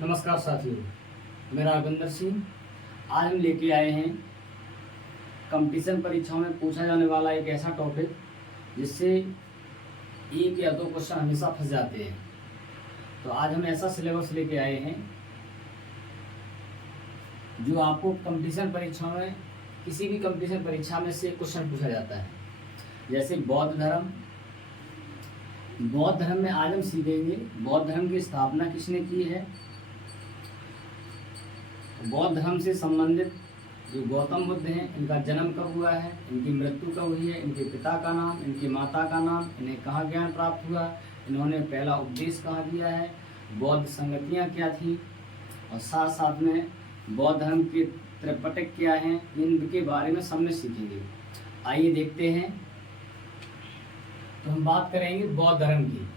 नमस्कार साथियों, मेरा अरविंदर सिंह। आज हम लेके आए हैं कंपटीशन परीक्षाओं में पूछा जाने वाला एक ऐसा टॉपिक जिससे एक या दो क्वेश्चन हमेशा फंस जाते हैं। तो आज हम ऐसा सिलेबस लेके आए हैं जो आपको कंपटीशन परीक्षाओं में, किसी भी कंपटीशन परीक्षा में से क्वेश्चन पूछा जाता है। जैसे बौद्ध धर्म में आज हम सीखेंगे बौद्ध धर्म की स्थापना किसने की है। बौद्ध धर्म से संबंधित जो गौतम बुद्ध हैं, इनका जन्म कब हुआ है, इनकी मृत्यु कब हुई है, इनके पिता का नाम, इनकी माता का नाम, इन्हें कहाँ ज्ञान प्राप्त हुआ, इन्होंने पहला उपदेश कहाँ दिया है, बौद्ध संगतियाँ क्या थी, और साथ साथ में बौद्ध धर्म के त्रिपिटक क्या हैं, इनके बारे में सब में सीखेंगे। आइए देखते हैं। तो हम बात करेंगे बौद्ध धर्म की।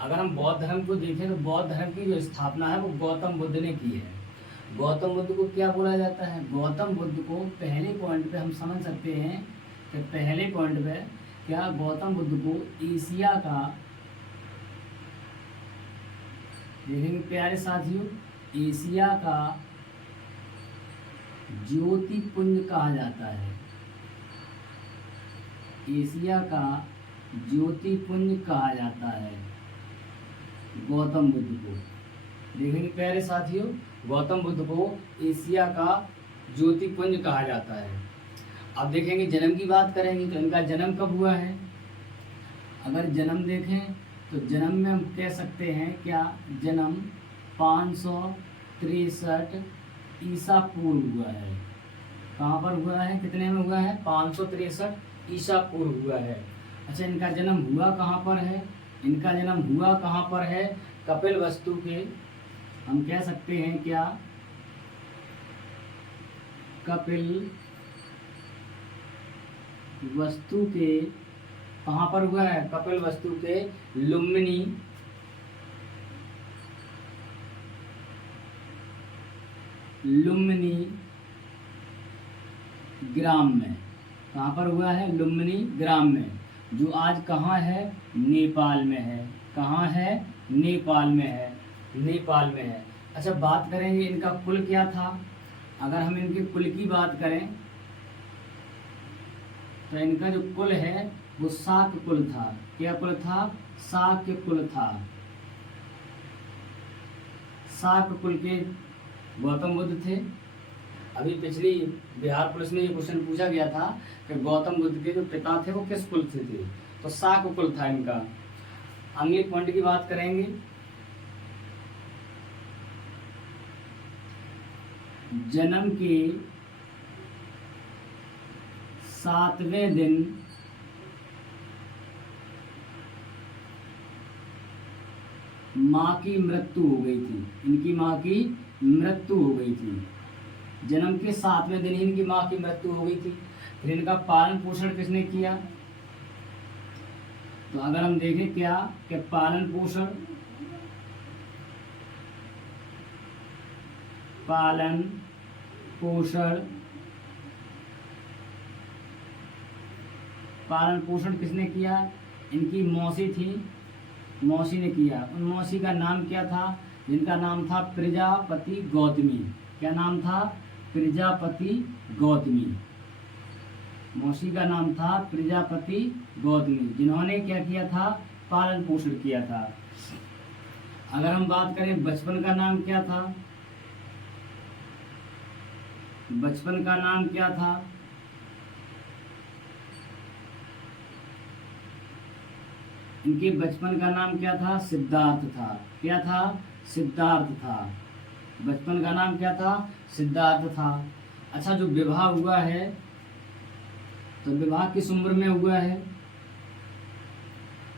अगर हम बौद्ध धर्म को देखें तो बौद्ध धर्म की जो स्थापना है वो गौतम बुद्ध ने की है। गौतम बुद्ध को क्या बोला जाता है? गौतम बुद्ध को पहले पॉइंट पे हम समझ सकते हैं कि पहले पॉइंट पे क्या गौतम बुद्ध को एशिया का, देखेंगे प्यारे साथियों, एशिया का ज्योतिपुंज कहा जाता है। एशिया का ज्योतिपुंज कहा जाता है गौतम बुद्ध को। देखेंगे प्यारे साथियों, गौतम बुद्ध को एशिया का ज्योतिपुंज कहा जाता है। अब देखेंगे जन्म की बात करेंगे तो इनका जन्म कब हुआ है। अगर जन्म देखें तो जन्म में हम कह सकते हैं क्या, जन्म 563 ईसा पूर्व हुआ है। कहाँ पर हुआ है, कितने में हुआ है? 563 ईसा पूर्व हुआ है। अच्छा, इनका जन्म हुआ कहाँ पर है? इनका जन्म हुआ कहाँ पर है? कपिलवस्तु के, हम कह सकते हैं क्या, कपिलवस्तु के, कहाँ पर हुआ है? कपिलवस्तु के लुम्बिनी ग्राम में। कहाँ पर हुआ है? लुम्बिनी ग्राम में, जो आज कहाँ है? नेपाल में है। कहाँ है? नेपाल में है। नेपाल में है। अच्छा, बात करेंगे इनका कुल क्या था। अगर हम इनके कुल की बात करें तो इनका जो कुल है वो शाक्य कुल था। क्या कुल था? शाक्य कुल था। शाक्य कुल के गौतम बुद्ध थे। अभी पिछली बिहार पुलिस में ये क्वेश्चन पूछा गया था कि गौतम बुद्ध के जो पिता थे वो किस कुल से थे, तो शाक्य कुल था इनका। अगले पॉइंट की बात करेंगे। जन्म के 7वें दिन माँ की मृत्यु हो गई थी। इनकी माँ की मृत्यु हो गई थी। जन्म के 7वें दिन इनकी माँ की मृत्यु हो गई थी। फिर इनका पालन पोषण किसने किया? तो अगर हम देखें क्या कि पालन पोषण किसने किया? इनकी मौसी थी, मौसी ने किया। उन मौसी का नाम क्या था? जिनका नाम था प्रजापति गौतमी। क्या नाम था? प्रजापति गौतमी। मौसी का नाम था प्रजापति गौतमी, जिन्होंने क्या किया था? पालन पोषण किया था। अगर हम बात करें बचपन का नाम क्या था? बचपन का नाम क्या था? इनके बचपन का नाम क्या था? सिद्धार्थ था। क्या था? सिद्धार्थ था। बचपन का नाम क्या था? सिद्धार्थ था। अच्छा, जो विवाह हुआ है तो विवाह किस उम्र में हुआ है?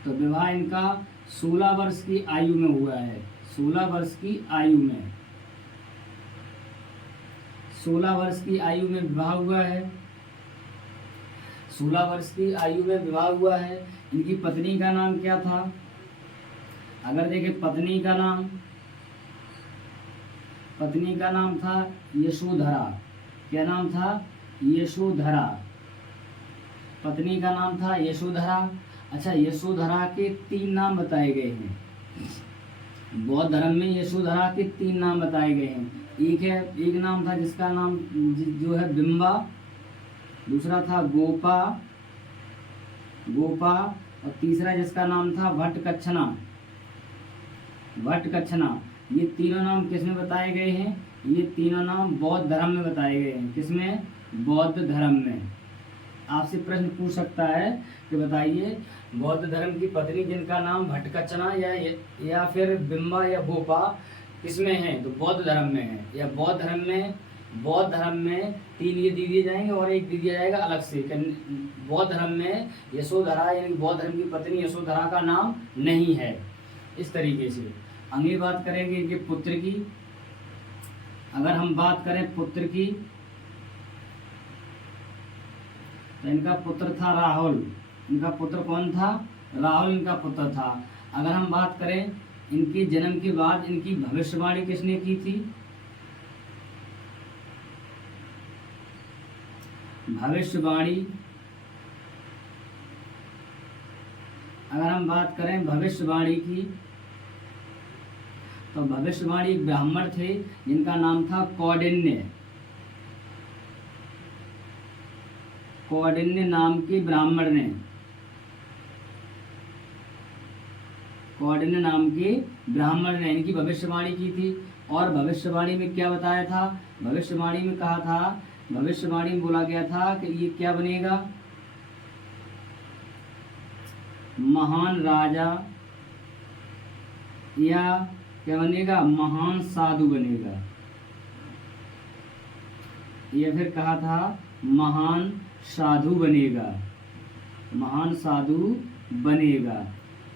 तो विवाह इनका 16 वर्ष की आयु में हुआ है। 16 वर्ष की आयु में, 16 वर्ष की आयु में विवाह हुआ है। 16 वर्ष की आयु में विवाह हुआ है। इनकी पत्नी का नाम क्या था? अगर देखें पत्नी का नाम था यशोधरा। क्या नाम था? यशोधरा। पत्नी का नाम था यशोधरा। अच्छा, यशोधरा के 3 नाम बताए गए हैं। बौद्ध धर्म में यशोधरा के 3 नाम बताए गए हैं। एक नाम था जिसका नाम जो है बिंबा, दूसरा था गोपा और तीसरा जिसका नाम था भट्टकच्छना। ये तीनों नाम किसमें बताए गए हैं? ये तीनों नाम बौद्ध धर्म में बताए गए हैं। किसमें? बौद्ध धर्म में। आपसे प्रश्न पूछ सकता है कि बताइए बौद्ध धर्म की पत्नी जिनका नाम भट्टकच्छना या फिर बिंबा या गोपा किसमें है? तो बौद्ध धर्म में है। या बौद्ध धर्म में 3 ये दे दिए जाएंगे और एक दे दिया जाएगा अलग से। बौद्ध धर्म में यशोधरा यानी बौद्ध धर्म की पत्नी यशोधरा का नाम नहीं है। इस तरीके से अगली बात करेंगे इनके पुत्र की। अगर हम बात करें पुत्र की तो इनका पुत्र था राहुल। इनका पुत्र कौन था? राहुल इनका पुत्र था। अगर हम बात करें इनके जन्म के बाद इनकी भविष्यवाणी किसने की थी? भविष्यवाणी अगर हम बात करें भविष्यवाणी की तो भविष्यवाणी एक ब्राह्मण थे जिनका नाम था कौंडिन्य नाम के ब्राह्मण ने इनकी भविष्यवाणी की थी। और भविष्यवाणी में क्या बताया था? भविष्यवाणी में बोला गया था कि ये क्या बनेगा? महान राजा या क्या बनेगा? महान साधु बनेगा। या फिर कहा था महान साधु बनेगा।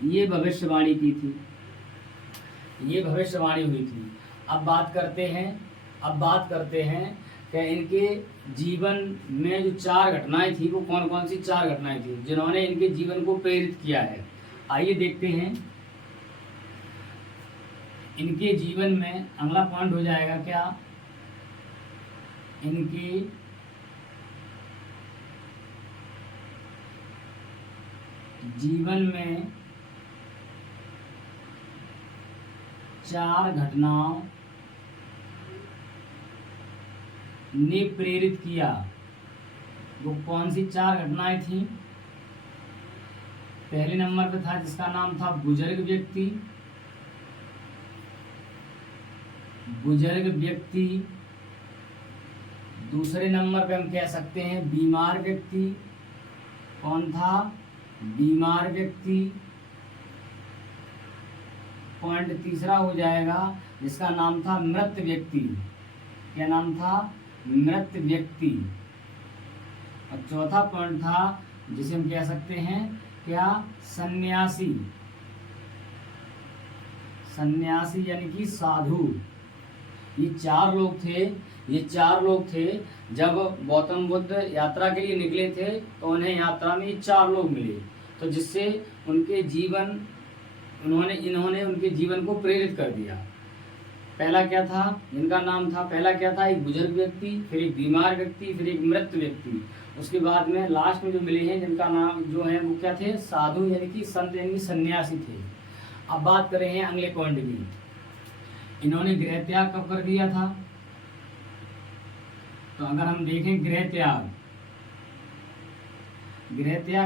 ये भविष्यवाणी की थी, ये भविष्यवाणी हुई थी। अब बात करते हैं कि इनके जीवन में जो 4 घटनाएं थी वो कौन कौन सी 4 घटनाएं थी जिन्होंने इनके जीवन को प्रेरित किया है। आइए देखते हैं। इनके जीवन में अगला पॉइंट हो जाएगा क्या? इनके जीवन में 4 घटनाओं ने प्रेरित किया। वो कौन सी 4 घटनाएं थी? पहले नंबर पे था जिसका नाम था बुजुर्ग व्यक्ति। दूसरे नंबर पे हम कह सकते हैं बीमार व्यक्ति। कौन था? बीमार व्यक्ति। पॉइंट तीसरा हो जाएगा जिसका नाम था मृत व्यक्ति। क्या नाम था? मृत व्यक्ति। और चौथा पॉइंट था जिसे हम कह सकते हैं क्या? सन्यासी यानी कि साधु। ये 4 लोग थे जब गौतम बुद्ध यात्रा के लिए निकले थे तो उन्हें यात्रा में ये 4 लोग मिले, तो जिससे इन्होंने उनके जीवन को प्रेरित कर दिया। पहला क्या था? जिनका नाम था एक बुजुर्ग व्यक्ति, फिर एक बीमार व्यक्ति, फिर एक मृत व्यक्ति। उसके बाद में लास्ट में जो मिले हैं जिनका नाम जो है वो क्या थे? साधु यानी कि संत यानी सन्यासी थे। अब बात करें हैं अगले पॉइंट की। इन्होंने गृह त्याग कब कर दिया था? तो अगर हम देखें गृह त्याग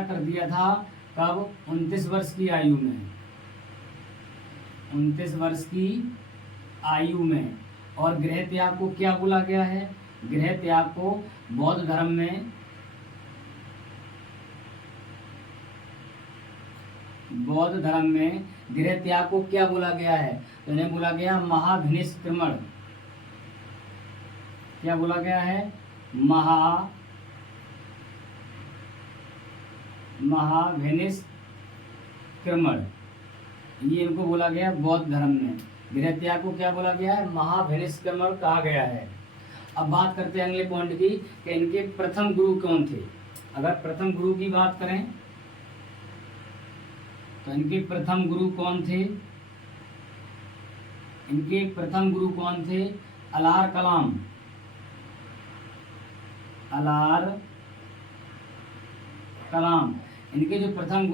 कर दिया था कब? 29 वर्ष की आयु में। 29 वर्ष की आयु में। और गृह त्याग को क्या बोला गया है? गृह त्याग को बौद्ध धर्म में गृह त्याग को क्या बोला गया है? तो इन्हें बोला गया महाभिनिष्क्रमण। क्या बोला गया है? महाभिनिष्क्रमण। ये इनको बोला गया बौद्ध धर्म में। गृह त्याग को क्या बोला गया है? महाभिनिष्क्रमण कहा गया है। अब बात करते हैं अगले पॉइंट की कि इनके प्रथम गुरु कौन थे। अगर प्रथम गुरु की बात करें तो इनके प्रथम गुरु कौन थे? अलार कलाम। इनके प्रथम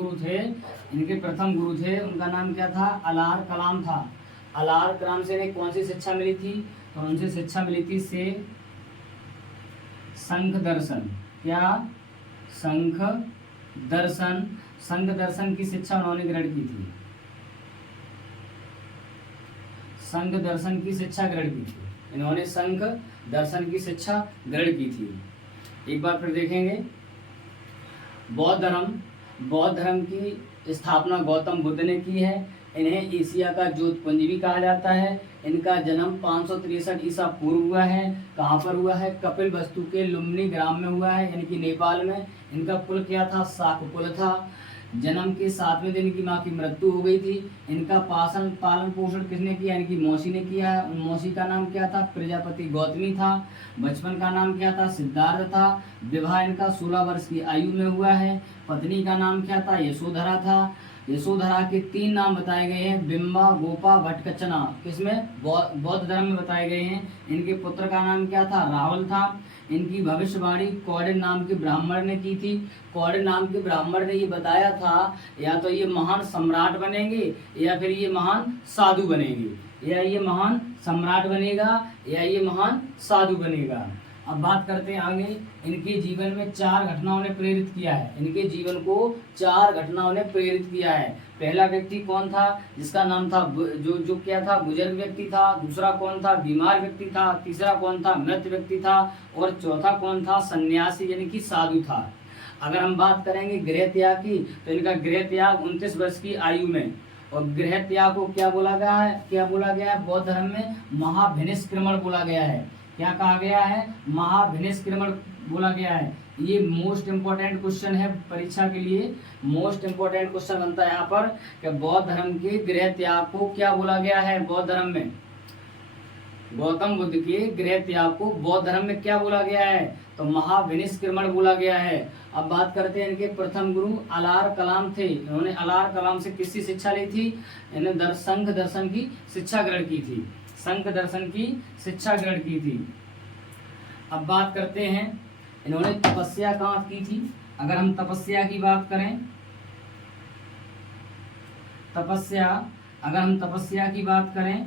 गुरु थे उनका नाम क्या था? अलार कलाम था। अलार्क नाम से इन्हें कौन सी शिक्षा मिली थी? तो उनसे शिक्षा मिली थी से संघ दर्शन। क्या? संघ दर्शन। संघ दर्शन की शिक्षा उन्होंने ग्रहण की थी। संघ दर्शन की शिक्षा ग्रहण की थी। इन्होंने संघ दर्शन की शिक्षा ग्रहण की थी। एक बार फिर देखेंगे, बौद्ध धर्म की स्थापना गौतम बुद्ध ने की है। इन्हें एशिया का ज्योतिपुंज भी कहा जाता है। इनका जन्म 563 ईसा पूर्व हुआ है। कहाँ पर हुआ है? कपिल वस्तु के लुम्बिनी ग्राम में हुआ है, यानी कि नेपाल में। इनका कुल क्या था? शाक कुल था। जन्म के 7वें दिन की माँ की मृत्यु हो गई थी। इनका पालन पोषण किसने किया? यानी कि मौसी ने किया है। उन मौसी का नाम क्या था? प्रजापति गौतमी था। बचपन का नाम क्या था? सिद्धार्थ था। विवाह इनका 16 वर्ष की आयु में हुआ है। पत्नी का नाम क्या था? यशोधरा था। यशोधरा के 3 नाम बताए गए हैं, बिंबा, गोपा, भटकचना। किसमें? बौद्ध धर्म में बताए गए हैं। इनके पुत्र का नाम क्या था? राहुल था। इनकी भविष्यवाणी कौड़िन नाम के ब्राह्मण ने की थी। कौड़िन नाम के ब्राह्मण ने ये बताया था, या तो ये महान सम्राट बनेंगे या फिर ये महान साधु बनेंगे। या ये महान सम्राट बनेगा या ये महान साधु बनेगा। अब बात करते हैं आगे। इनके जीवन में 4 घटनाओं ने प्रेरित किया है। इनके जीवन को 4 घटनाओं ने प्रेरित किया है। पहला व्यक्ति कौन था? जिसका नाम था जो क्या था? बुजुर्ग व्यक्ति था। दूसरा कौन था? बीमार व्यक्ति था। तीसरा कौन था? मृत व्यक्ति था। और चौथा कौन था? सन्यासी यानी कि साधु था। अगर हम बात करेंगे गृह त्याग की, तो इनका गृह त्याग 29 वर्ष की आयु में। और गृह त्याग को क्या बोला गया है? बौद्ध धर्म में महाभिनिष्क्रमण बोला गया है। क्या कहा गया है? महाभिनिष्क्रमण बोला गया है। ये मोस्ट इम्पोर्टेंट क्वेश्चन है परीक्षा के लिए। मोस्ट इम्पोर्टेंट क्वेश्चन बनता है यहाँ पर कि बौद्ध धर्म के गृह त्याग को क्या बोला गया है? बौद्ध धर्म में गौतम बुद्ध के गृह त्याग को बौद्ध धर्म में क्या बोला गया है? तो महाभिनिष्क्रमण बोला गया है। अब बात करते हैं, इनके प्रथम गुरु अलार कलाम थे। इन्होंने अलार कलाम से किसकी शिक्षा ली थी? इन्होंने संघ दर्शन की शिक्षा ग्रहण की थी। संघ दर्शन की शिक्षा ग्रहण की थी। अब बात करते हैं, इन्होंने तपस्या कहाँ की थी? अगर हम तपस्या की बात करें,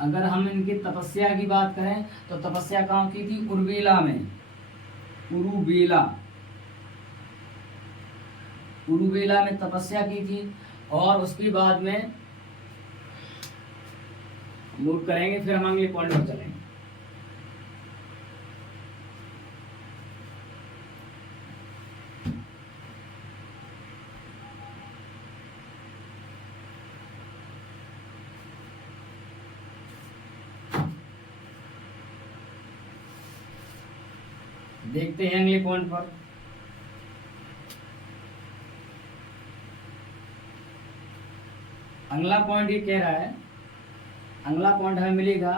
अगर हम इनकी तपस्या की बात करें तो तपस्या कहाँ की थी? उर्वेला में। उरुवेला में तपस्या की थी। और उसके बाद में नोट करेंगे, फिर हम अगले पॉइंट पर चलेंगे। देखते हैं अगले पॉइंट पर। अगला पॉइंट ये कह रहा है, अगला पॉइंट हमें मिलेगा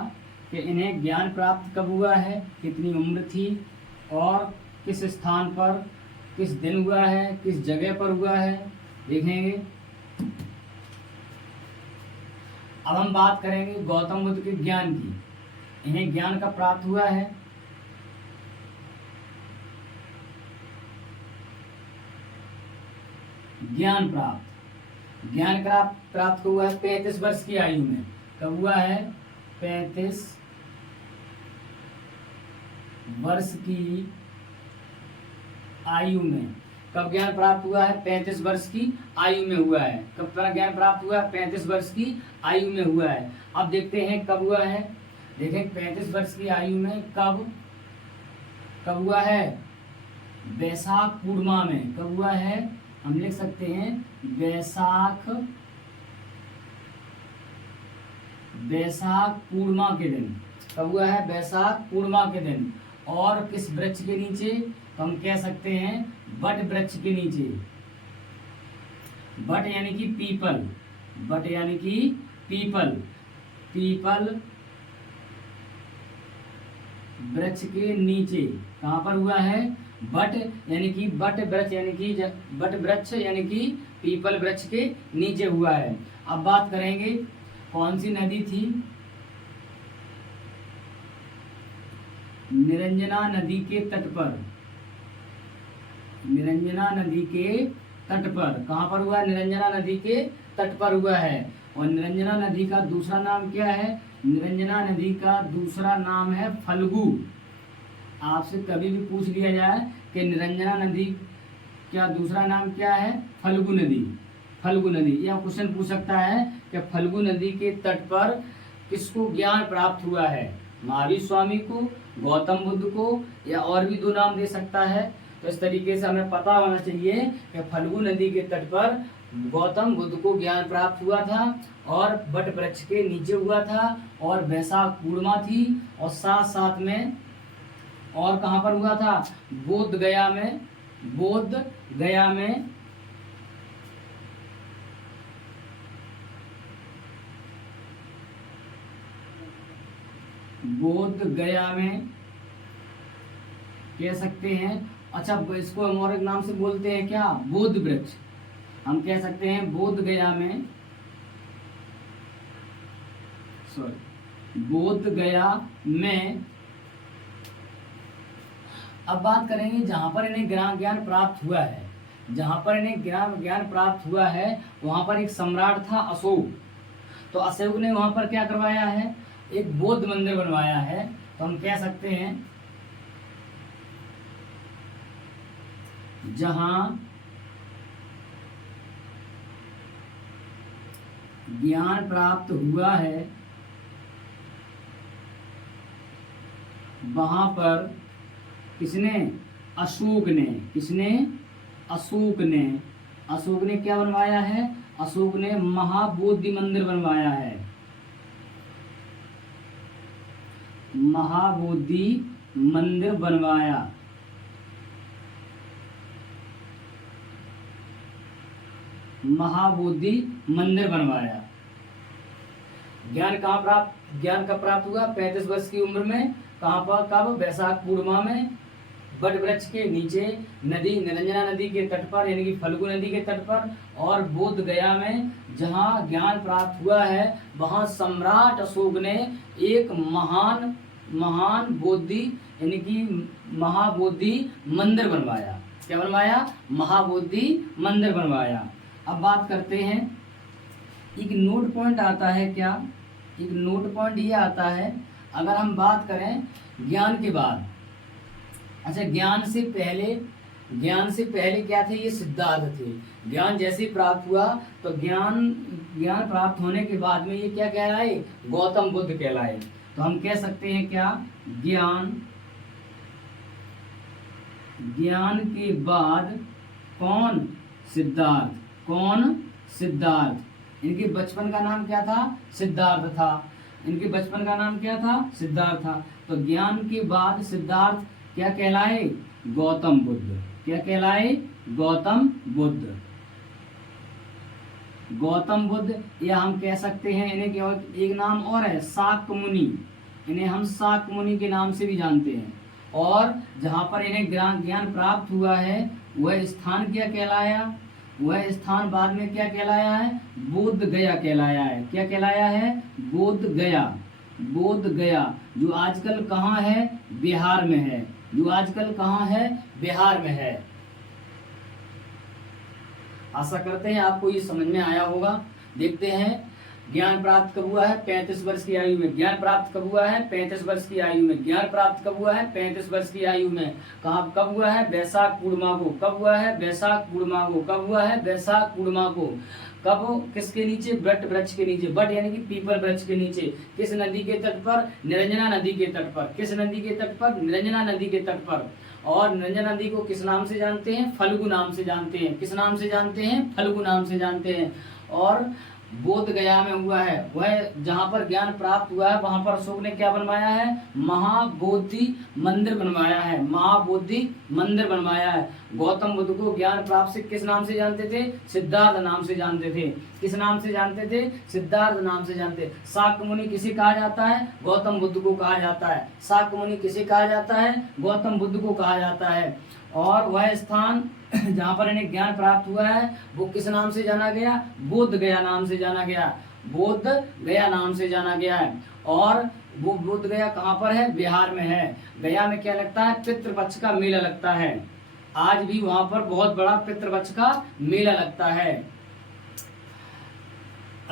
कि इन्हें ज्ञान प्राप्त कब हुआ है, कितनी उम्र थी और किस स्थान पर, किस दिन हुआ है, किस जगह पर हुआ है, देखेंगे। अब हम बात करेंगे गौतम बुद्ध के ज्ञान की। इन्हें ज्ञान कब प्राप्त हुआ है? ज्ञान प्राप्त हुआ है 35 वर्ष की आयु में। कब हुआ है? 35 वर्ष की आयु में। कब ज्ञान प्राप्त हुआ है? 35 वर्ष की आयु में हुआ है। कब ज्ञान प्राप्त हुआ है? 35 वर्ष की आयु में हुआ है। अब देखते हैं कब हुआ है। देखें 35 वर्ष की आयु में कब हुआ है? वैशाख पूर्णिमा में। कब हुआ है? हम लिख सकते हैं वैशाख पूर्णिमा के दिन। कब हुआ है? वैशाख पूर्णिमा के दिन। और किस वृक्ष के नीचे? तो हम कह सकते हैं वट वृक्ष के नीचे। वट यानी कि पीपल, वट यानी कि पीपल वृक्ष के नीचे। कहाँ पर हुआ है? वट यानी कि वट वृक्ष यानी कि पीपल वृक्ष के नीचे हुआ है। अब बात करेंगे कौन सी नदी थी? निरंजना नदी के तट पर। निरंजना नदी के तट पर। कहाँ पर हुआ? निरंजना नदी के तट पर हुआ है। और निरंजना नदी का दूसरा नाम क्या है? निरंजना नदी का दूसरा नाम है फल्गु। आपसे कभी भी पूछ लिया जाए कि निरंजना नदी क्या दूसरा नाम क्या है? फल्गु नदी। फल्गु नदी। यह क्वेश्चन पूछ सकता है कि फल्गु नदी के तट पर किसको ज्ञान प्राप्त हुआ है? महावीर स्वामी को, गौतम बुद्ध को, या और भी दो नाम दे सकता है। तो इस तरीके से हमें पता होना चाहिए कि फल्गु नदी के तट पर गौतम बुद्ध को ज्ञान प्राप्त हुआ था और वट वृक्ष के नीचे हुआ था और वैशाख पूर्णिमा थी और साथ साथ में और कहाँ पर हुआ था? बोध गया में। बोध गया में बोध गया में कह सकते हैं। अच्छा, इसको हम और एक नाम से बोलते हैं क्या? बोध वृक्ष। हम कह सकते हैं बोध गया में, सॉरी, बोध गया में। अब बात करेंगे जहां पर इन्हें ज्ञान प्राप्त हुआ है। जहां पर इन्हें ज्ञान प्राप्त हुआ है वहां पर एक सम्राट था अशोक। तो अशोक ने वहां पर क्या करवाया है? एक बौद्ध मंदिर बनवाया है। तो हम कह सकते हैं जहां ज्ञान प्राप्त हुआ है वहां पर किसने? अशोक ने। किसने? अशोक ने। अशोक ने क्या बनवाया है? अशोक ने महाबोधि मंदिर बनवाया है। महाबोधि मंदिर बनवाया। महाबोधि मंदिर बनवाया। ज्ञान कब प्राप्त हुआ? 35 वर्ष की उम्र में। कहाँ पर? कब? वैशाख पूर्णिमा में वट वृक्ष के नीचे नदी, निरंजना नदी के तट पर, यानी कि फल्गु नदी के तट पर, और बोध गया में जहाँ ज्ञान प्राप्त हुआ है वहाँ सम्राट अशोक ने एक महान बोधि यानी कि महाबोधि मंदिर बनवाया। क्या बनवाया? महाबोधि मंदिर बनवाया। अब बात करते हैं, एक नोट पॉइंट आता है क्या? एक नोट पॉइंट ये आता है, अगर हम बात करें ज्ञान के बाद। अच्छा, ज्ञान से पहले क्या थे? ये सिद्धार्थ थे। ज्ञान जैसे प्राप्त हुआ तो ज्ञान प्राप्त होने के बाद में ये क्या कहलाए? गौतम बुद्ध कहलाए। तो हम कह सकते हैं क्या? ज्ञान के बाद कौन? सिद्धार्थ। कौन? सिद्धार्थ। इनके बचपन का नाम क्या था? सिद्धार्थ था। इनके बचपन का नाम क्या था? सिद्धार्थ था। तो ज्ञान के बाद सिद्धार्थ क्या कहलाए? गौतम बुद्ध। क्या कहलाए? गौतम बुद्ध। गौतम बुद्ध, या हम कह सकते हैं इन्हें एक नाम और है, शाक्य मुनि। इन्हें हम शाक्य मुनि के नाम से भी जानते हैं। और जहां पर इन्हें ज्ञान प्राप्त हुआ है वह स्थान क्या कहलाया? वह स्थान बाद में क्या कहलाया है? बोध गया कहलाया है। क्या कहलाया है? बोध गया। बोध गया, जो आजकल कहाँ है? बिहार में है। जो आजकल कहाँ है? बिहार में है। आशा करते हैं आपको ये समझ में आया होगा। देखते हैं ज्ञान प्राप्त कब हुआ है? 35 वर्ष की आयु में। ज्ञान प्राप्त कब हुआ है? 35 वर्ष की आयु में। ज्ञान प्राप्त कब हुआ है? 35 वर्ष की आयु में। कहाँ कब हुआ है? वैशाख पूर्णिमा को। कब हुआ है? वैशाख पूर्णिमा को। कब हुआ है? वैशाख पूर्णिमा को। कब? किसके नीचे? वट वृक्ष के नीचे। वट यानी कि पीपल वृक्ष के नीचे। किस नदी के तट पर? निरंजना नदी के तट पर। किस नदी के तट पर? निरंजना नदी के तट पर। और निरंजना नदी को किस नाम से जानते हैं? फल्गु नाम से जानते हैं। किस नाम से जानते हैं? फल्गु नाम से जानते हैं। और बोध गया में हुआ है, वह जहाँ पर ज्ञान प्राप्त हुआ है वहां पर अशोक ने क्या बनवाया है? महाबोधि मंदिर बनवाया है। महाबोधि मंदिर बनवाया है। गौतम बुद्ध को ज्ञान प्राप्त से किस नाम से जानते थे? सिद्धार्थ नाम से जानते थे। किस नाम से जानते थे? सिद्धार्थ नाम से जानते। शाक्य मुनि किसे कहा जाता है? गौतम बुद्ध को कहा जाता है। शाक्य मुनि किसे कहा जाता है? गौतम बुद्ध को कहा जाता है। और वह स्थान जहाँ पर इन्हें ज्ञान प्राप्त हुआ है वो किस नाम से जाना गया? बोध गया नाम से जाना गया। बोध गया नाम से जाना गया है। और वो बोध गया कहाँ पर है? बिहार में है। गया में क्या लगता है? पितृपक्ष का मेला लगता है। आज भी वहां पर बहुत बड़ा पितृपक्ष का मेला लगता है।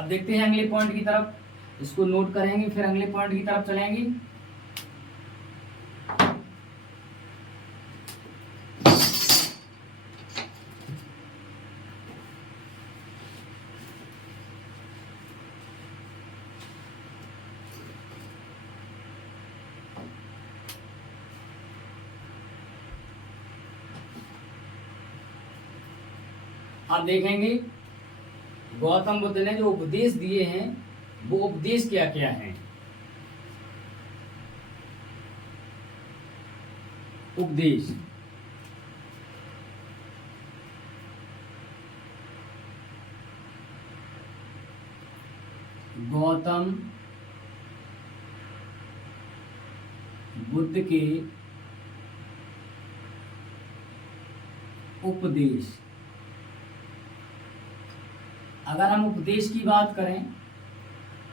अब देखते हैं अगले पॉइंट की तरफ, इसको नोट करेंगे फिर अगले पॉइंट की तरफ चलेंगे। आप देखेंगे गौतम बुद्ध ने जो उपदेश दिए हैं वो उपदेश क्या क्या हैं। उपदेश, गौतम बुद्ध के उपदेश। अगर हम उपदेश की बात करें,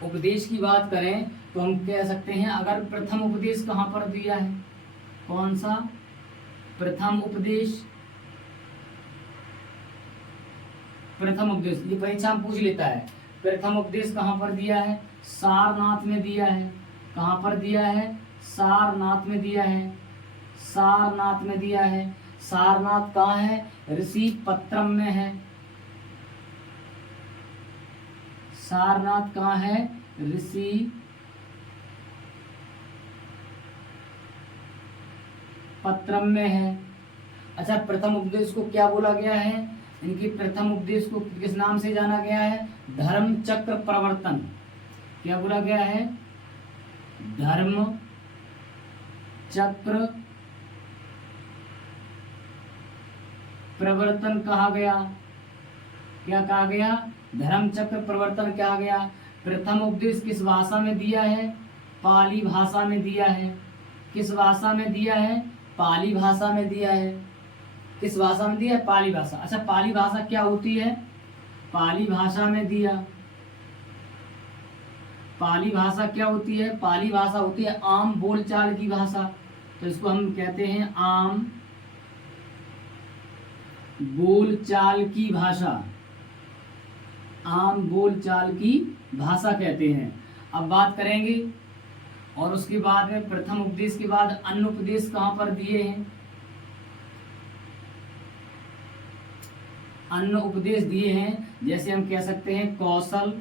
उपदेश की बात करें तो हम कह सकते हैं, अगर प्रथम उपदेश कहाँ पर दिया है, कौन सा प्रथम उपदेश, प्रथम उपदेश ये परीक्षा में पूछ लेता है। प्रथम उपदेश कहाँ पर दिया है, सारनाथ में दिया है। कहाँ पर दिया है, सारनाथ में दिया है, सारनाथ में दिया है। सारनाथ कहाँ है, ऋषि पत्रम में है। सारनाथ कहाँ है, ऋषि पत्रम में है। अच्छा, प्रथम उपदेश को क्या बोला गया है, इनकी प्रथम उपदेश को किस नाम से जाना गया है, धर्म चक्र प्रवर्तन। क्या बोला गया है, धर्म चक्र प्रवर्तन कहा गया। क्या कहा गया, धर्म चक्र प्रवर्तन कहा गया। प्रथम उपदेश किस भाषा में दिया है, पाली भाषा में दिया है। किस भाषा में दिया है, पाली भाषा में दिया है। किस भाषा में दिया है, पाली भाषा। अच्छा, पाली भाषा क्या होती है, पाली भाषा में दिया। पाली भाषा क्या होती है, पाली भाषा होती है आम बोलचाल की भाषा। तो इसको हम कहते हैं आम बोलचाल की भाषा, आम बोलचाल की भाषा कहते हैं। अब बात करेंगे, और उसके बाद में प्रथम उपदेश के बाद अन्य उपदेश कहाँ पर दिए हैं, अन्य उपदेश दिए हैं। जैसे हम कह सकते हैं कौशल,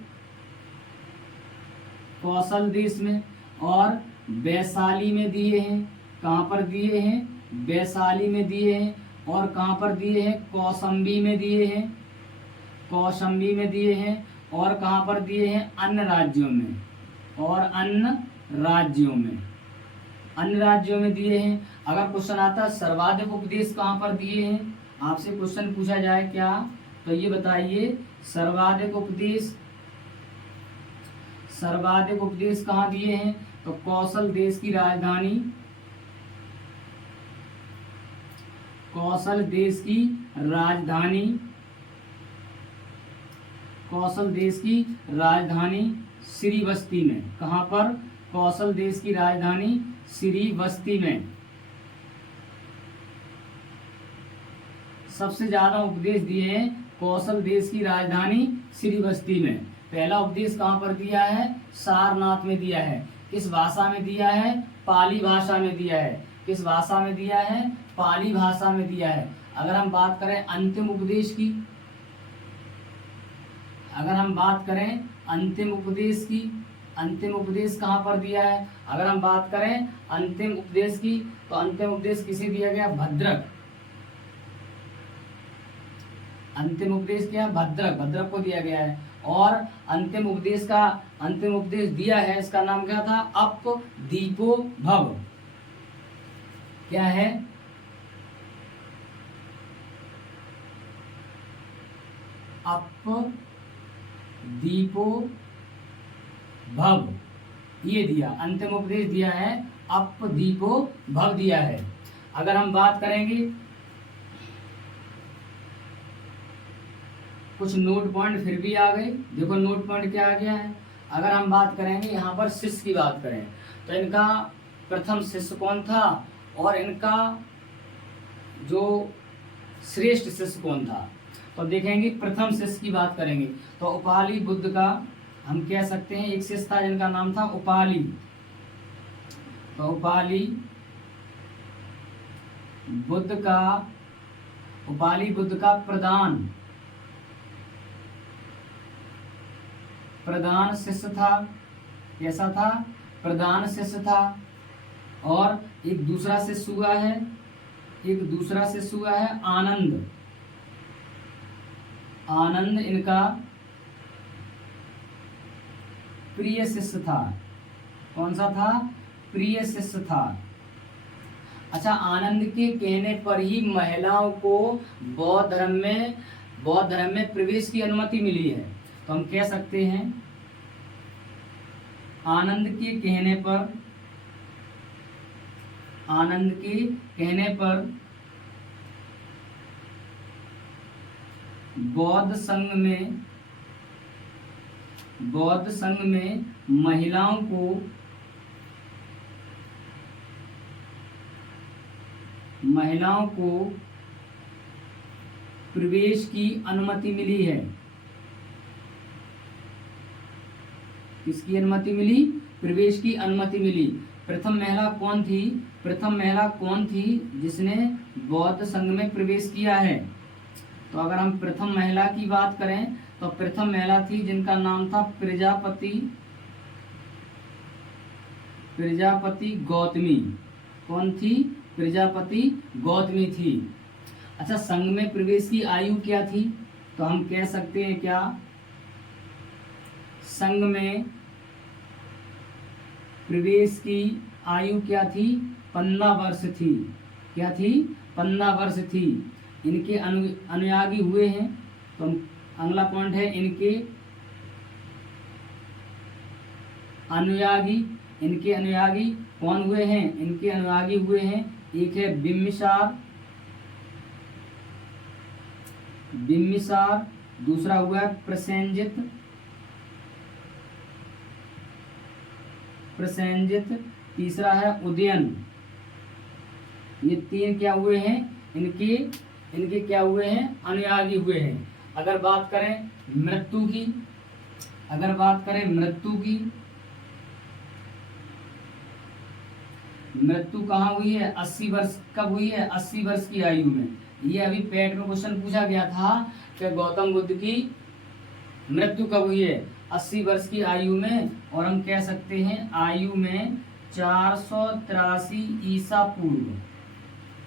कौशल देश में, और वैशाली में दिए हैं। कहाँ पर दिए हैं, वैशाली में दिए हैं। और कहाँ पर दिए हैं, कौशंबी में दिए हैं, कौशंबी में दिए हैं। और कहाँ पर दिए हैं, अन्य राज्यों में, और अन्य राज्यों में, अन्य राज्यों में दिए हैं। अगर क्वेश्चन आता है सर्वाधिक उपदेश कहाँ पर दिए हैं, आपसे क्वेश्चन पूछा जाए क्या, तो ये बताइए सर्वाधिक उपदेश, सर्वाधिक उपदेश कहाँ दिए हैं, तो कौशल देश की राजधानी, कौशल देश की राजधानी, कौशल देश की राजधानी श्रीवस्ती में। कहाँ पर, कौशल देश की राजधानी श्रीवस्ती में। सबसे ज्यादा उपदेश दिए हैं कौशल देश की राजधानी श्रीवस्ती में। पहला उपदेश कहाँ पर दिया है, सारनाथ में दिया है। किस भाषा में दिया है, पाली भाषा में दिया है। किस भाषा में दिया है, पाली भाषा में दिया है। अगर हम बात करें अंतिम उपदेश की, अगर हम बात करें अंतिम उपदेश की, अंतिम उपदेश कहाँ पर दिया है, अगर हम बात करें अंतिम उपदेश की, तो अंतिम उपदेश किसे दिया गया, भद्रक। अंतिम उपदेश क्या है, भद्रक, भद्रक को दिया गया है। और अंतिम उपदेश का, अंतिम उपदेश दिया है, इसका नाम क्या था, अप दीपो भव। क्या है, अप दीपो भव, ये दिया, अंतिम उपदेश दिया है, अप दीपो भव दिया है। अगर हम बात करेंगे, कुछ नोट पॉइंट फिर भी आ गए। देखो नोट पॉइंट क्या आ गया है। अगर हम बात करेंगे यहाँ पर शिष्य की बात करें, तो इनका प्रथम शिष्य कौन था, और इनका जो श्रेष्ठ शिष्य कौन था। तो देखेंगे प्रथम शिष्य की बात करेंगे तो उपाली बुद्ध का हम कह सकते हैं एक शिष्य था जिनका नाम था उपाली। तो उपाली बुद्ध का प्रधान शिष्य था। कैसा था? प्रधान शिष्य था। और एक दूसरा शिष्य हुआ है आनंद। आनंद इनका प्रिय शिष्य था। कौन सा था? प्रिय शिष्य था। अच्छा, आनंद के कहने पर ही महिलाओं को बौद्ध धर्म में प्रवेश की अनुमति मिली है। तो हम कह सकते हैं आनंद के कहने पर बौद्ध संघ में महिलाओं को प्रवेश की अनुमति मिली है। किसकी अनुमति मिली? प्रवेश की अनुमति मिली। प्रथम महिला कौन थी जिसने बौद्ध संघ में प्रवेश किया है? तो अगर हम प्रथम महिला की बात करें तो प्रथम महिला थी जिनका नाम था प्रजापति गौतमी। कौन थी? प्रजापति गौतमी थी। अच्छा, संघ में प्रवेश की आयु क्या थी? तो हम कह सकते हैं क्या? संघ में प्रवेश की आयु क्या थी? 15 वर्ष थी। क्या थी? 15 वर्ष थी। इनके अनुयायी हुए हैं। तो अगला पॉइंट है इनके अनुयायी कौन हुए हैं? इनके अनुयायी हुए हैं, एक है बिम्बिसार, दूसरा हुआ है प्रसेनजित, तीसरा है उदयन। ये तीन क्या हुए हैं? इनके क्या हुए हैं? अनुयायी हुए हैं। अगर बात करें मृत्यु की, मृत्यु कहाँ हुई है? 80 वर्ष। कब हुई है? 80 वर्ष की आयु में। ये अभी पेट में क्वेश्चन पूछा गया था कि गौतम बुद्ध की मृत्यु कब हुई है? 80 वर्ष की आयु में। और हम कह सकते हैं आयु में 483 ईसा पूर्व।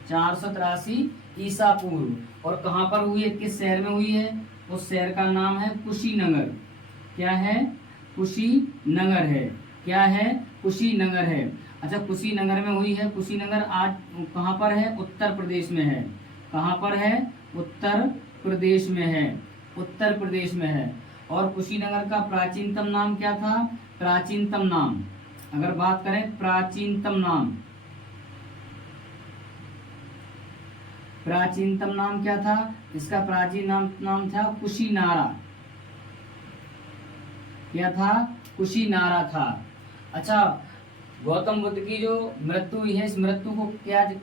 483 ईसा पूर्व। और कहाँ पर हुई है? किस शहर में हुई है? उस शहर का नाम है कुशीनगर। क्या है? कुशीनगर है। क्या है? कुशीनगर है। अच्छा, कुशीनगर में हुई है। कुशीनगर आज कहाँ पर है? उत्तर प्रदेश में है। कहाँ पर है? उत्तर प्रदेश में है। और कुशीनगर का प्राचीनतम नाम क्या था? प्राचीनतम नाम, अगर बात करें प्राचीनतम नाम क्या था? इसका प्राचीन नाम था कुशीनारा। क्या था? कुशीनारा था। अच्छा, गौतम बुद्ध की जो मृत्यु हुई है, इस मृत्यु को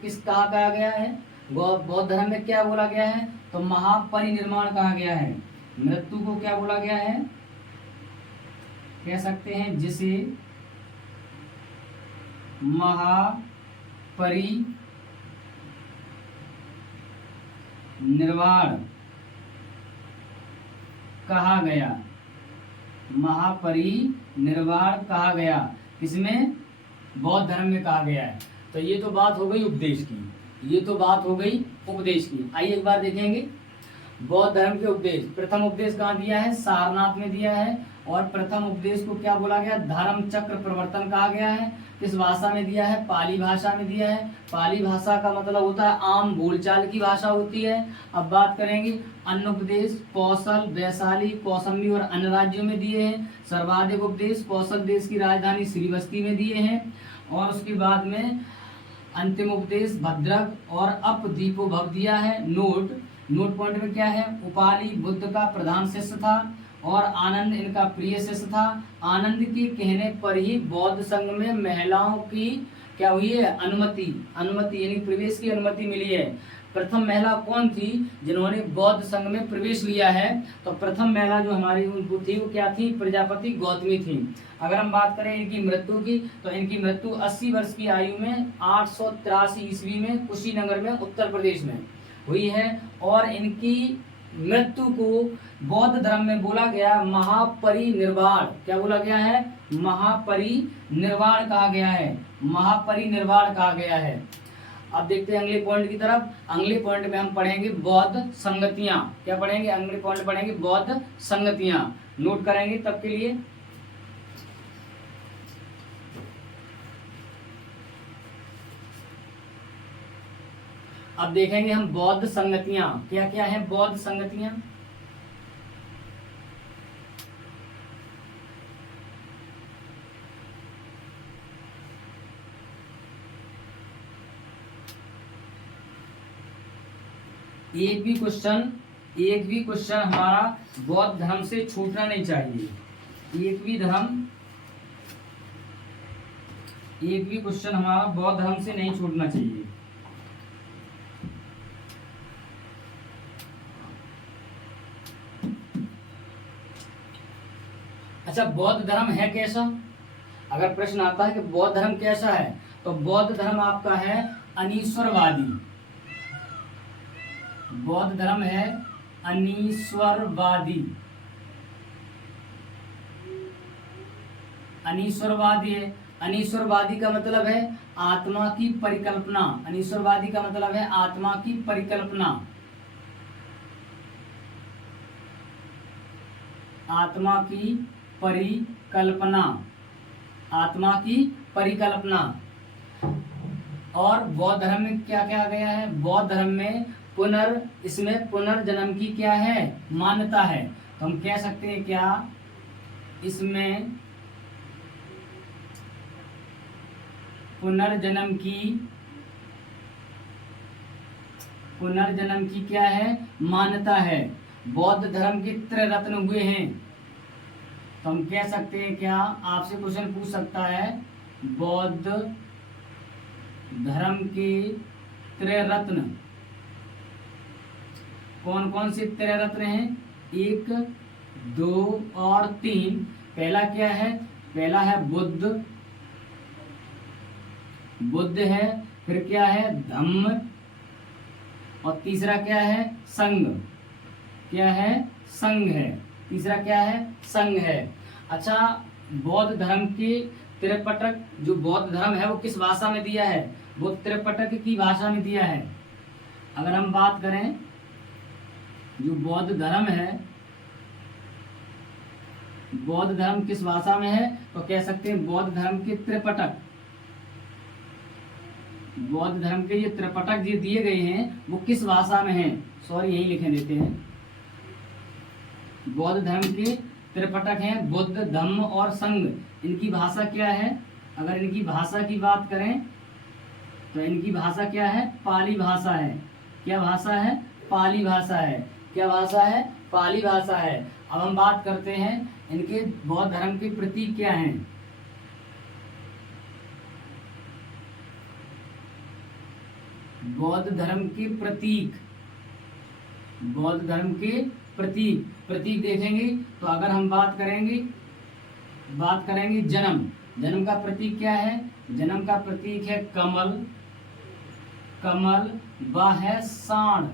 किस कहा गया है? बौद्ध धर्म में क्या बोला गया है? तो महापरिनिर्वाण कहा गया है। मृत्यु को क्या बोला गया है? कह सकते हैं जिसे महापरिनिर्वाण कहा गया। महापरिनिर्वाण कहा गया। किसमें? बौद्ध धर्म में कहा गया है। तो ये तो बात हो गई उपदेश की। आइए एक बार देखेंगे बौद्ध धर्म के उपदेश। प्रथम उपदेश कहाँ दिया है? सारनाथ में दिया है। और प्रथम उपदेश को क्या बोला गया? धर्म चक्र प्रवर्तन कहा गया है। किस भाषा में दिया है? पाली भाषा में दिया है। पाली भाषा का मतलब होता है आम बोलचाल की भाषा होती है। अब बात करेंगे अन्य उपदेश। कौशल, वैशाली, कौसंबी और अन्य राज्यों में दिए हैं। सर्वाधिक उपदेश कौशल देश की राजधानी श्रीवस्ती में दिए हैं। और उसके बाद में अंतिम उपदेश भद्रक और अपदीपो भव दिया है। नोट पॉइंट में क्या है? उपाली बुद्ध का प्रधान शिष्य था और आनंद इनका प्रिय शिष्य था। आनंद के कहने पर ही बौद्ध संघ में महिलाओं क्या हुई है, अनुमति, अनुमति यानी प्रवेश की अनुमति मिली है। प्रथम महिला कौन थी जिन्होंने बौद्ध संघ में प्रवेश लिया है, तो प्रथम महिला जो हमारी वो थी वो क्या थी, प्रजापति गौतमी थी। अगर हम बात करें इनकी मृत्यु की, तो इनकी मृत्यु 80 वर्ष की आयु में 883 ईस्वी में कुशीनगर में उत्तर प्रदेश में हुई है। और इनकी मृत्यु को बौद्ध धर्म में बोला गया महापरिनिर्वाण, क्या बोला गया है, महापरिनिर्वाण कहा गया है, महापरिनिर्वाण कहा गया है। अब देखते हैं अगले पॉइंट की तरफ। अगले पॉइंट में हम पढ़ेंगे बौद्ध संगतियां, क्या पढ़ेंगे, अगले पॉइंट पढ़ेंगे बौद्ध संगतियां, नोट करेंगे तब के लिए। अब देखेंगे हम बौद्ध संगतियां, क्या क्या है बौद्ध संगतियां। एक भी क्वेश्चन हमारा बौद्ध धर्म से छूटना नहीं चाहिए। एक भी क्वेश्चन हमारा बौद्ध धर्म से नहीं छूटना चाहिए। अच्छा, बौद्ध धर्म है कैसा? अगर प्रश्न आता है कि बौद्ध धर्म कैसा है, तो बौद्ध धर्म आपका है अनीश्वरवादी। बौद्ध धर्म है अनीश्वरवादी, अनीश्वरवादी है। अनीश्वरवादी का मतलब है आत्मा की परिकल्पना, अनीश्वरवादी का मतलब है आत्मा की परिकल्पना, आत्मा की परिकल्पना, आत्मा की परिकल्पना। और बौद्ध धर्म में क्या क्या आ गया है, बौद्ध धर्म में इसमें पुनर्जन्म की क्या है, मान्यता है। तो हम कह सकते हैं क्या, इसमें पुनर्जन्म की क्या है, मान्यता है। बौद्ध धर्म के त्रिरत्न हुए हैं, तो हम कह सकते हैं क्या, आपसे क्वेश्चन पूछ सकता है बौद्ध धर्म के त्रिरत्न कौन कौन से त्रिरत्न हैं, 1, 2 और 3। पहला क्या है, पहला है बुद्ध है, फिर क्या है धम्म, और तीसरा क्या है संघ, क्या है संघ है, तीसरा क्या है संघ है। अच्छा, बौद्ध धर्म के त्रिपिटक जो बौद्ध धर्म है वो किस भाषा में दिया है, वो त्रिपिटक की भाषा में दिया है। अगर हम बात करें जो बौद्ध धर्म है, बौद्ध धर्म किस भाषा में है, तो कह सकते हैं बौद्ध धर्म के त्रिपिटक, बौद्ध धर्म के ये त्रिपिटक जो दिए गए हैं वो किस भाषा में है, सॉरी यही लिखे देते हैं। बौद्ध धर्म के त्रिपिटक हैं बुद्ध, धम्म और संघ। इनकी भाषा क्या है, अगर इनकी भाषा की बात करें तो इनकी भाषा क्या है, पाली भाषा है। क्या भाषा है, पाली भाषा है। क्या भाषा है, पाली भाषा है। अब हम बात करते हैं इनके बौद्ध धर्म के प्रतीक क्या हैं। बौद्ध धर्म के प्रतीक, बौद्ध धर्म के प्रतीक देखेंगे तो अगर हम बात करेंगे जन्म का प्रतीक क्या है, जन्म का प्रतीक है कमल व है सांड।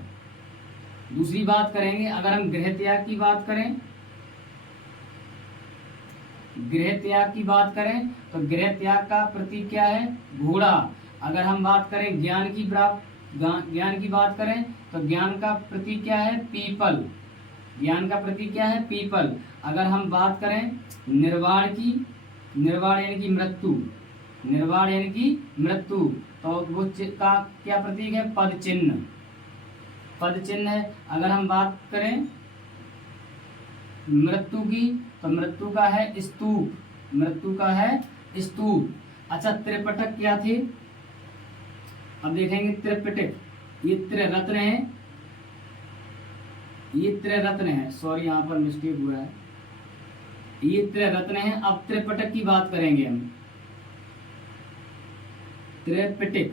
दूसरी बात करेंगे, अगर हम गृह त्याग की बात करें तो गृह त्याग का प्रतीक क्या है, घोड़ा। अगर हम बात करें ज्ञान की बात करें तो ज्ञान का प्रतीक क्या है, पीपल। ज्ञान का प्रतीक क्या है, पीपल। अगर हम बात करें निर्वाण यानी कि मृत्यु, तो वो का क्या प्रतीक है, पद चिन्ह है। अगर हम बात करें मृत्यु की तो मृत्यु का है स्तूप। अच्छा, त्रिपिटक क्या थे, अब देखेंगे त्रिपिटक, ये त्रिरत्न है, सॉरी यहाँ पर मिस्टेक हुआ है, ये त्रिरत्न है। अब त्रिपिटक की बात करेंगे हम, त्रिपिटक।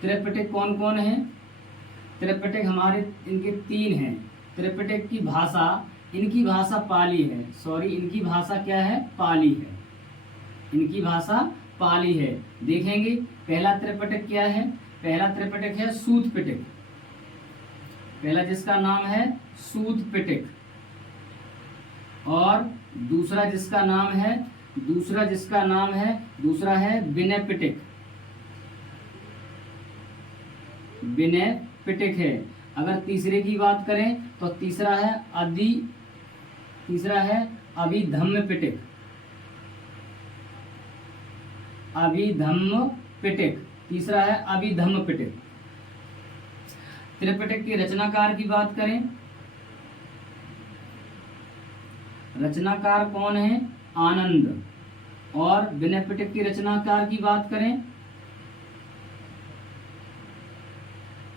त्रिपिटक कौन कौन है? त्रिपिटक हमारे इनके 3 हैं। त्रिपिटक की भाषा, इनकी भाषा पाली है, सॉरी इनकी भाषा क्या है? पाली है, इनकी भाषा पाली है। देखेंगे पहला त्रिपिटक क्या है? पहला त्रिपिटक है सूत पिटक, पहला जिसका नाम है सूत पिटक, और दूसरा जिसका नाम है दूसरा है विनय पिटक। विनय पिटक है। अगर तीसरे की बात करें तो तीसरा है अभिधम्म पिटक। अभिधम्म पिटक, तीसरा है अभिधम्म पिटक। त्रिपिटक के रचनाकार की बात करें, रचनाकार कौन है? आनंद। और विनय पिटक की रचनाकार की बात करें,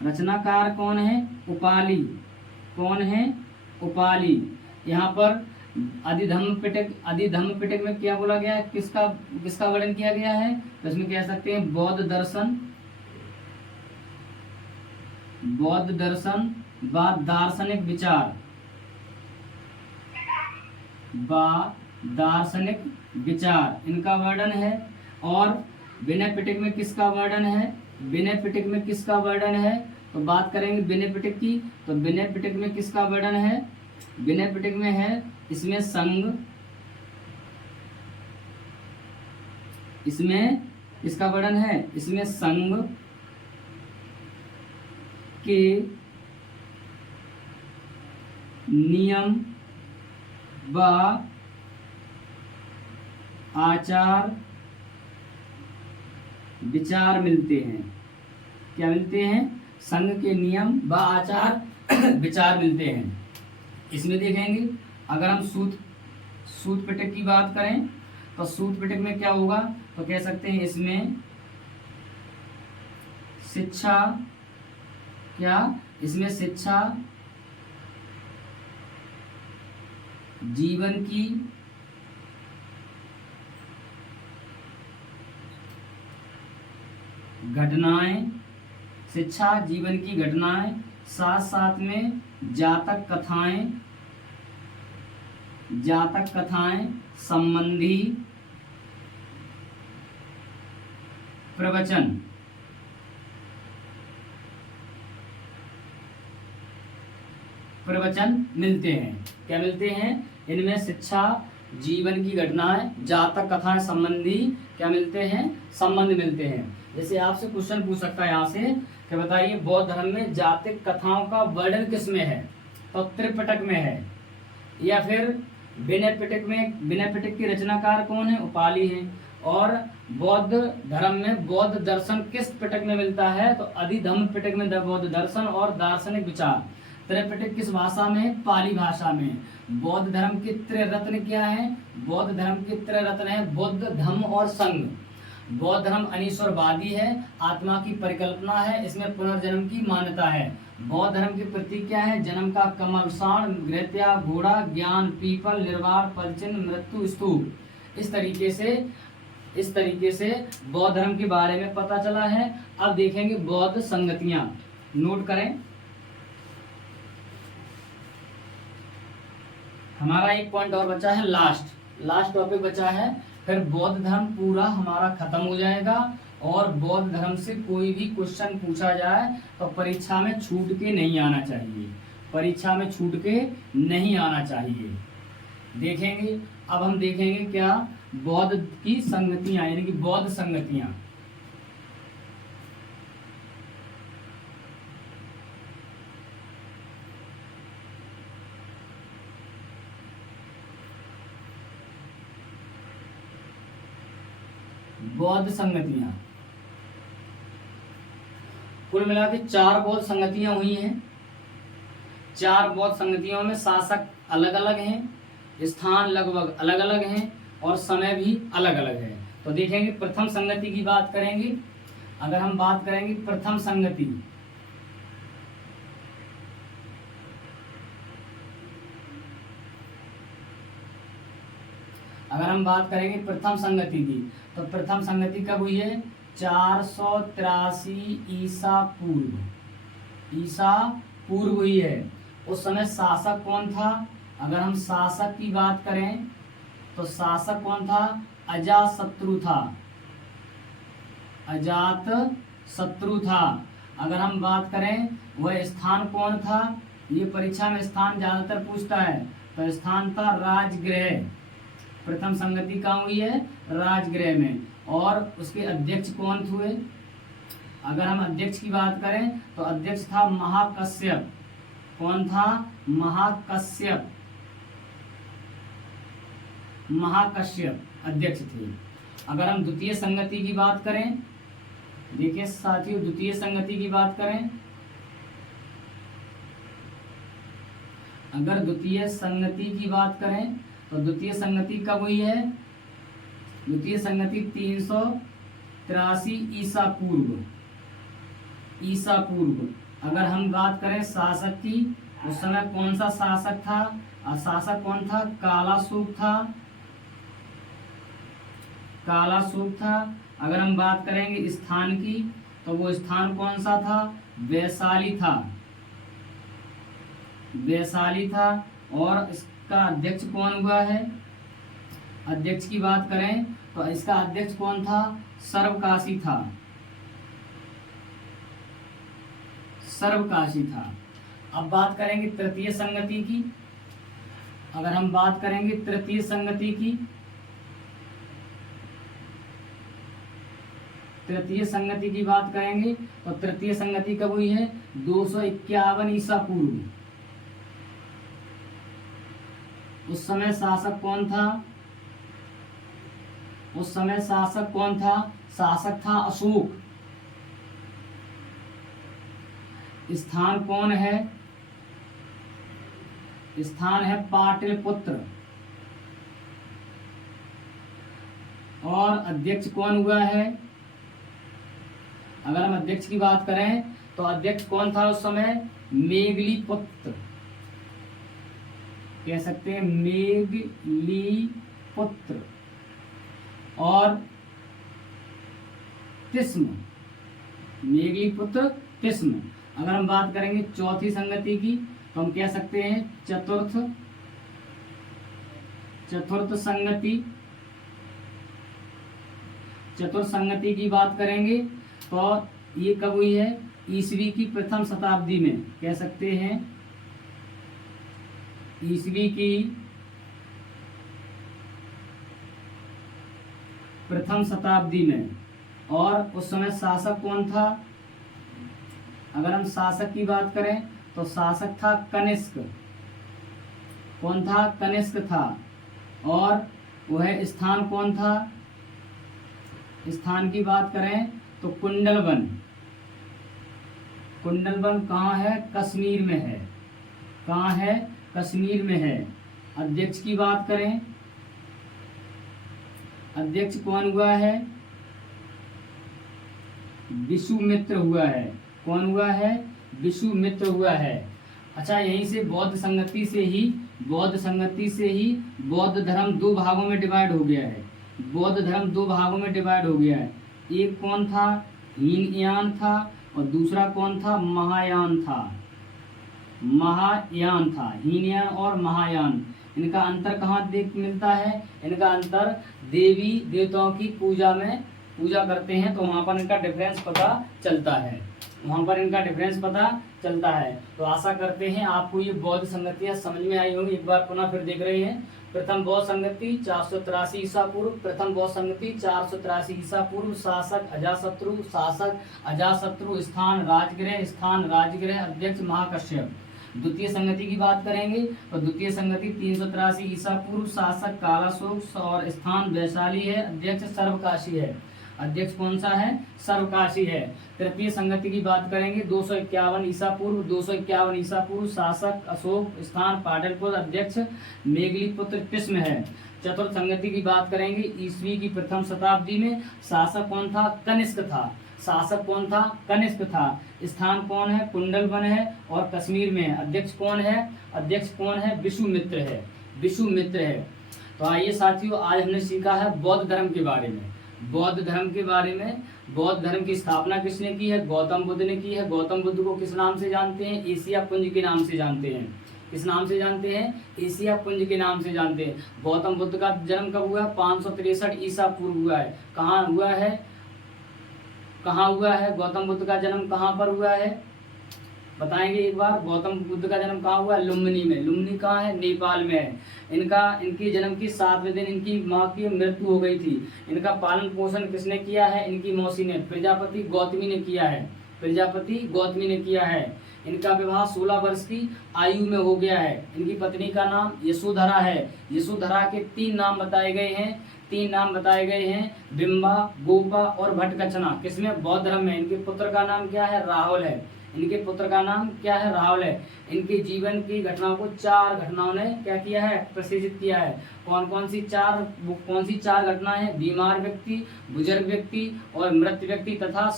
रचनाकार कौन है? उपाली। कौन है? उपाली। यहाँ पर अधिधम्म पिटक में क्या बोला गया है? किसका वर्णन किया गया है? तो इसमें कह सकते हैं बौद्ध दर्शन व दार्शनिक विचार इनका वर्णन है। और विनय पिटक में किसका वर्णन है? तो बात करेंगे विनय पिटक की, तो विनय पिटक में किसका वर्णन है? विनय पिटक में है इसमें संघ, इसमें किसका वर्णन है? इसमें संघ के नियम व आचार विचार मिलते हैं। क्या मिलते हैं? संघ के नियम व आचार विचार मिलते हैं। इसमें देखेंगे अगर हम सूत पिटक की बात करें तो सूत पिटक में क्या होगा? तो कह सकते हैं इसमें शिक्षा, जीवन की घटनाएं, साथ साथ में जातक कथाएं संबंधी प्रवचन मिलते हैं। क्या मिलते हैं? इनमें शिक्षा, जीवन की घटनाएं, जातक कथाएं संबंधी क्या मिलते हैं? संबंध मिलते हैं। जैसे आपसे क्वेश्चन पूछ सकता है यहाँ से कि बताइए बौद्ध धर्म में जातक कथाओं का वर्णन किस में है? तो त्रिपिटक में है। या फिर विनय पिटक की रचनाकार कौन है? उपाली है। और बौद्ध धर्म में बौद्ध दर्शन किस पिटक में मिलता है? तो अधिधम्म पिटक में बौद्ध दर्शन और दार्शनिक विचार। त्रिपिटक किस भाषा में? पाली भाषा में। बौद्ध धर्म के त्रिरत्न क्या है? बौद्ध धर्म के त्रिरत्न है बुद्ध, धम्म और संघ। बौद्ध धर्म अनीश्वरवादी है, आत्मा की परिकल्पना है, इसमें पुनर्जन्म की मान्यता है। बौद्ध धर्म के प्रतीक क्या है? जन्म का कमल, साण, घृत्या, घोड़ा, ज्ञान, पीपल, निर्वाण, पदचिन्ह, मृत्यु, स्तूप। इस तरीके से बौद्ध धर्म के बारे में पता चला है। अब देखेंगे बौद्ध संगतियां, नोट करें। हमारा एक पॉइंट और बचा है, लास्ट टॉपिक बचा है, फिर बौद्ध धर्म पूरा हमारा खत्म हो जाएगा। और बौद्ध धर्म से कोई भी क्वेश्चन पूछा जाए तो परीक्षा में छूट के नहीं आना चाहिए। देखेंगे अब हम देखेंगे क्या? बौद्ध की संगतियां, यानी कि बौद्ध संगतियां। बौद्ध संगतियां कुल मिला के 4 बौद्ध संगतियां हुई हैं। 4 बौद्ध संगतियों में शासक अलग अलग हैं, स्थान लगभग अलग अलग हैं और समय भी अलग अलग है। तो देखेंगे प्रथम संगति की बात करेंगे। अगर हम बात करेंगे प्रथम संगति, की, तो प्रथम संगति कब हुई है? 483 ईसा पूर्व हुई है। उस समय शासक कौन था? अगर हम शासक की बात करें तो शासक कौन था? अजातशत्रु था। अगर हम बात करें वह स्थान कौन था? ये परीक्षा में स्थान ज्यादातर पूछता है, तो स्थान था राजगृह। प्रथम संगति कहाँ हुई है? राजगृह में। और उसके अध्यक्ष कौन हुए? अगर हम अध्यक्ष की बात करें तो अध्यक्ष था महाकश्यप। कौन था? महाकश्यप अध्यक्ष थे। अगर हम द्वितीय संगति की बात करें, देखिए साथियों, द्वितीय संगति की बात करें, अगर द्वितीय संगति की बात करें तो द्वितीय संगति कब हुई है? द्वितीय संगति 383 ईसा पूर्व। अगर हम बात करें शासक की, उस समय कौन सा शासक था? शासक कौन था? कालाशोक था। अगर हम बात करेंगे स्थान की, तो वो स्थान कौन सा था? वैशाली था। और इसका अध्यक्ष कौन हुआ है? अध्यक्ष की बात करें तो इसका अध्यक्ष कौन था? सर्वकाशी था। अब बात करेंगे तृतीय संगति की। अगर हम बात करेंगे तृतीय संगति की बात करेंगे तो तृतीय संगति कब हुई है? 251 ईसा पूर्व। उस समय शासक कौन था? शासक था अशोक। स्थान कौन है? स्थान है पाटलिपुत्र। और अध्यक्ष कौन हुआ है? अगर हम अध्यक्ष की बात करें तो अध्यक्ष कौन था उस समय? मेघलीपुत्र, कह सकते हैं मेघलीपुत्र। और मेघलीपुत्र तिस्म। अगर हम बात करेंगे चौथी संगति की तो हम कह सकते हैं चतुर्थ संगति की बात करेंगे तो ये कब हुई है? ईसवी की प्रथम शताब्दी में, कह सकते हैं ईसवी की प्रथम शताब्दी में। और उस समय शासक कौन था? अगर हम शासक की बात करें तो शासक था कनिष्क। कौन था? कनिष्क था। और वह स्थान कौन था? स्थान की बात करें तो कुंडलवन कहाँ है? कश्मीर में है। कहाँ है? कश्मीर में है। अध्यक्ष की बात करें, अध्यक्ष कौन हुआ है? विश्वामित्र हुआ है। कौन हुआ है? विश्वामित्र हुआ है। अच्छा, यहीं से बौद्ध संगति से ही बौद्ध धर्म दो भागों में डिवाइड हो गया है। एक कौन था? हीनयान था। और दूसरा कौन था? महायान था। हीनयान और महायान, इनका अंतर कहाँ मिलता है? इनका अंतर देवी देवताओं की पूजा करते हैं, तो वहाँ पर इनका डिफरेंस पता चलता है। तो आशा करते हैं आपको ये बौद्ध संगतियाँ समझ में आई होंगी। एक बार पुनः फिर देख रहे हैं। प्रथम बौद्ध संगति 483 ईसा पूर्व। शासक अजातशत्रु। स्थान राजगृह। अध्यक्ष महाकश्यप। द्वितीय संगति की बात करेंगे तो द्वितीय संगति 383 ईसा पूर्व। शासक कालाशोक और स्थान वैशाली है। अध्यक्ष सर्वकाशी है। अध्यक्ष कौन सा है? सर्वकाशी है। तृतीय संगति की बात करेंगे 251 ईसा पूर्व। शासक अशोक। स्थान पाटलिपुत्र। अध्यक्ष मेघलीपुत्र तिस्म है। चतुर्थ संगति की बात करेंगे ईस्वी की प्रथम शताब्दी में। शासक कौन था? कनिष्क था। स्थान कौन है? कुंडलवन है और कश्मीर में है। अध्यक्ष कौन है? विश्वामित्र है। तो आइए साथियों, आज हमने सीखा है बौद्ध धर्म के बारे में। बौद्ध धर्म के बारे में, बौद्ध धर्म की स्थापना किसने की है? गौतम बुद्ध ने की है। गौतम बुद्ध को किस नाम से जानते हैं? एशिया पुंज के नाम से जानते हैं। किस नाम से जानते हैं? एशिया पुंज के नाम से जानते हैं। गौतम बुद्ध का जन्म कब हुआ? 563 ईसा पूर्व हुआ है। कहाँ हुआ है? कहाँ हुआ है? गौतम बुद्ध का जन्म कहाँ पर हुआ है? बताएंगे एक बार। गौतम बुद्ध का जन्म कहाँ हुआ? लुम्बिनी में। लुम्बिनी कहाँ है? नेपाल में है। इनके जन्म की 7वें दिन इनकी माँ की मृत्यु हो गई थी। इनका पालन पोषण किसने किया है? इनकी मौसी ने, प्रजापति गौतमी ने किया है। प्रजापति गौतमी ने किया है। इनका विवाह 16 वर्ष की आयु में हो गया है। इनकी पत्नी का नाम यशोधरा है। यशोधरा के 3 नाम बताए गए हैं। 3 नाम बताए गए हैं, बिंबा, गोपा और भट्टकचना। किसमें? बौद्ध धर्म में। इनके पुत्र का नाम क्या है? राहुल है। इनके पुत्र का नाम क्या है? राहुल है। इनके जीवन की घटनाओं को 4 घटनाओं ने क्या किया है? प्रशिक्षित किया है। कौन सी चार घटनाएं हैं? बीमार व्यक्ति, बुजुर्ग व्यक्ति और मृत व्यक्ति तथा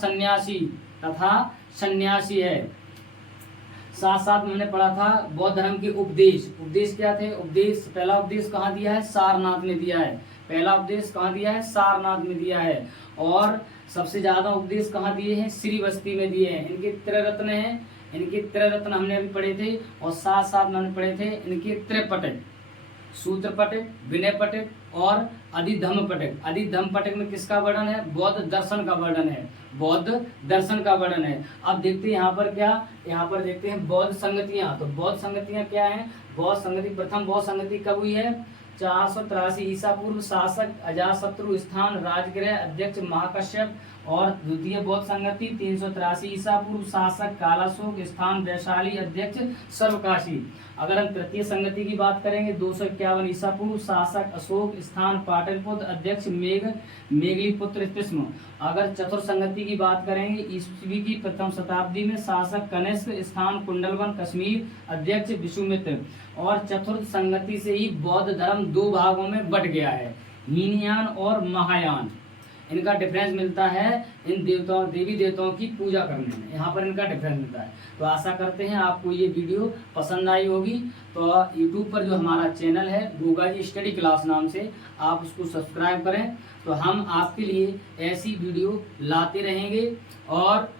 सन्यासी है। साथ साथ मैंने पढ़ा था बौद्ध धर्म के उपदेश क्या थे? पहला उपदेश कहाँ दिया है? सारनाथ में दिया है। पहला उपदेश कहाँ दिया है? सारनाथ में दिया है। और सबसे ज्यादा उपदेश कहाँ दिए हैं? श्रीवस्ती में दिए हैं। इनके त्रिरत्न हैं। इनके त्रिरत्न हमने अभी पढ़े थे। और साथ साथ मैंने पढ़े थे इनके त्रिपटक, सूत्र पटक, विनय पटक और अधिधम्म पटक। अधिधम्म पटक में किसका वर्णन है? बौद्ध दर्शन का वर्णन है। बौद्ध दर्शन का वर्णन है। अब देखते हैं यहाँ पर क्या, यहाँ पर देखते हैं बौद्ध संगतियाँ। तो बौद्ध संगतियाँ क्या हैं? बौद्ध संगति, प्रथम बौद्ध संगति कब हुई है? 483 ईसा पूर्व। शासक अजातशत्रु, स्थान राजगृह, अध्यक्ष महाकश्यप। और द्वितीय बौद्ध संगति 383 ईसा पूर्व। शासक कालाशोक, स्थान वैशाली, अध्यक्ष सर्वकाशी। अगर हम तृतीय संगति की बात करेंगे 251 ईसा पूर्व। शासक अशोक, स्थान पाटलिपुत्र, अध्यक्ष मेघलीपुत्र तिस्म। अगर चतुर्थ संगति की बात करेंगे ईस्वी की प्रथम शताब्दी में। शासक कनिष्क, स्थान कुंडलवन कश्मीर, अध्यक्ष विश्वामित्र। और चतुर्थ संगति से ही बौद्ध धर्म 2 भागों में बट गया है, हीनयान और महायान। इनका डिफरेंस मिलता है इन देवी देवताओं की पूजा करने में। यहाँ पर इनका डिफरेंस मिलता है। तो आशा करते हैं आपको ये वीडियो पसंद आई होगी। तो यूट्यूब पर जो हमारा चैनल है गोगा जी स्टडी क्लास नाम से, आप उसको सब्सक्राइब करें। तो हम आपके लिए ऐसी वीडियो लाते रहेंगे। और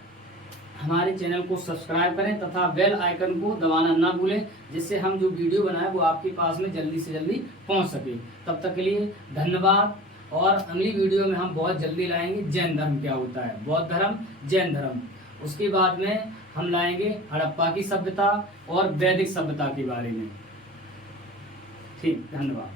हमारे चैनल को सब्सक्राइब करें तथा बेल आइकन को दबाना ना भूलें, जिससे हम जो वीडियो बनाए वो आपके पास में जल्दी से जल्दी पहुंच सके। तब तक के लिए धन्यवाद। और अगली वीडियो में हम बहुत जल्दी लाएंगे जैन धर्म क्या होता है, बौद्ध धर्म, जैन धर्म। उसके बाद में हम लाएंगे हड़प्पा की सभ्यता और वैदिक सभ्यता के बारे में। ठीक, धन्यवाद।